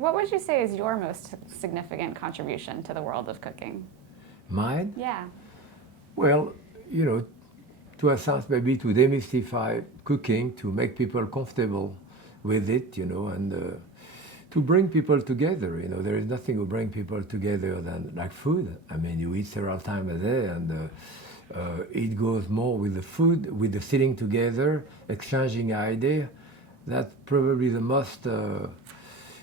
What would you say is your most significant contribution to the world of cooking? Mine? Yeah. Well, you know, to a sense, maybe to demystify cooking, to make people comfortable with it, and to bring people together. There is nothing to bring people together than like food. I mean, you eat several times a day, and it goes more with the food, with the sitting together, exchanging ideas. That's probably the most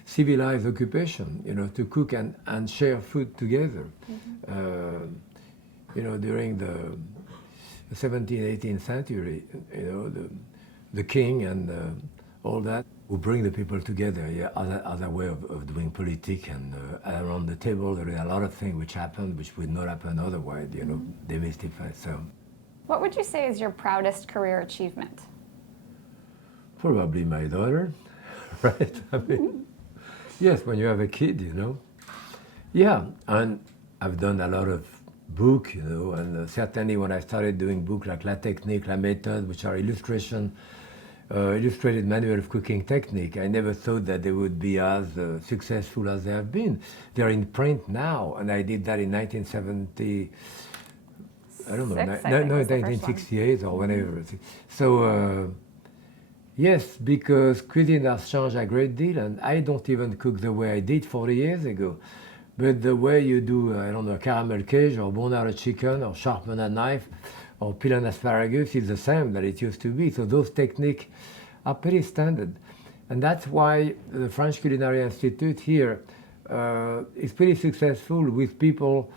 civilized occupation, to cook and share food together. During the 17th, 18th century, the king and all that will bring the people together, other way of doing politics. And around the table, there are a lot of things which happen, which would not happen otherwise, demystify. So What would you say is your proudest career achievement? probably my daughter, right? I mean, yes, when you have a kid, Yeah, and I've done a lot of book, and certainly when I started doing books like La Technique, La Méthode, which are illustrated manual of cooking technique, I never thought that they would be as successful as they have been. They're in print now, and I did that in 1970, I don't know, Six, I think, was the first one. 1968 or whatever. So, yes, because cuisine has changed a great deal, and I don't even cook the way I did 40 years ago. But the way you do, I don't know, caramel cage or bone out chicken or sharpen a knife or peel an asparagus is the same that it used to be. So those techniques are pretty standard. And that's why the French Culinary Institute here is pretty successful with people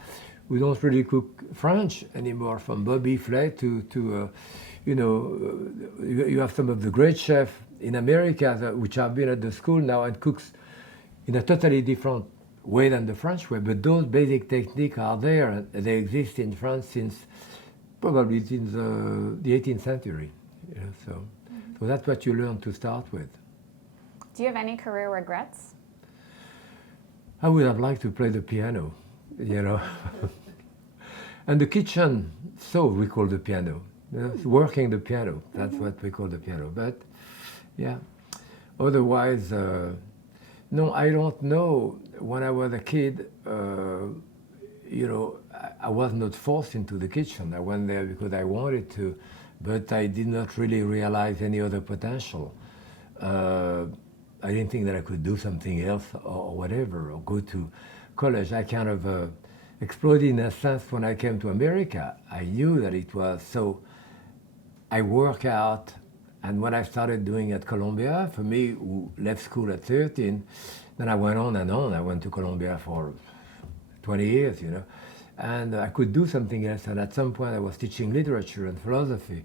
who don't really cook French anymore, from Bobby Flay to you have some of the great chefs in America which have been at the school now and cooks in a totally different way than the French way, but those basic techniques are there, and they exist in France probably since the 18th century. So that's what you learn to start with. Do you have any career regrets? I would have liked to play the piano, and the kitchen, so we call the piano. Working the piano, that's what we call the piano. But yeah, otherwise, no, I don't know. When I was a kid, I was not forced into the kitchen. I went there because I wanted to, but I did not really realize any other potential. I didn't think that I could do something else or whatever, or go to college. I kind of exploded in a sense when I came to America. I knew that it was so. I work out, and when I started doing at Columbia, for me, who left school at 13, then I went on and on. I went to Columbia for 20 years, and I could do something else. And at some point, I was teaching literature and philosophy.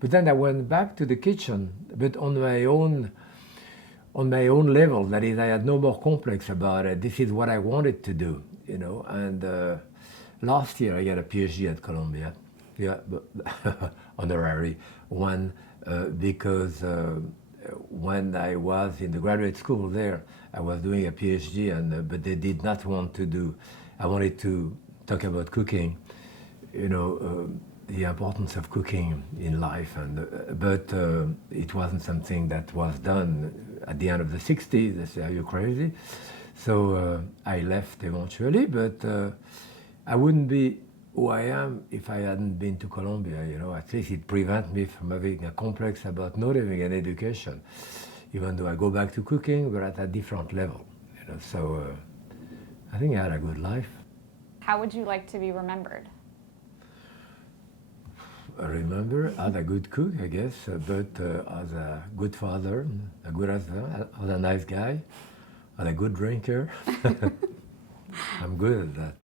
But then I went back to the kitchen, but on my own level. That is, I had no more complex about it. This is what I wanted to do, And last year, I got a PhD at Columbia. Yeah, honorary one, because when I was in the graduate school there, I was doing a PhD, but they did not want to do. I wanted to talk about cooking, the importance of cooking in life, but it wasn't something that was done at the end of the 60s. They say, "Are you crazy?" So I left eventually, but I wouldn't be who I am if I hadn't been to Columbia. At least it prevents me from having a complex about not having an education, even though I go back to cooking, but at a different level. So I think I had a good life. How would you like to be remembered? I remember as a good cook, I guess, but as a good father, a good husband, as a nice guy, and a good drinker. I'm good at that.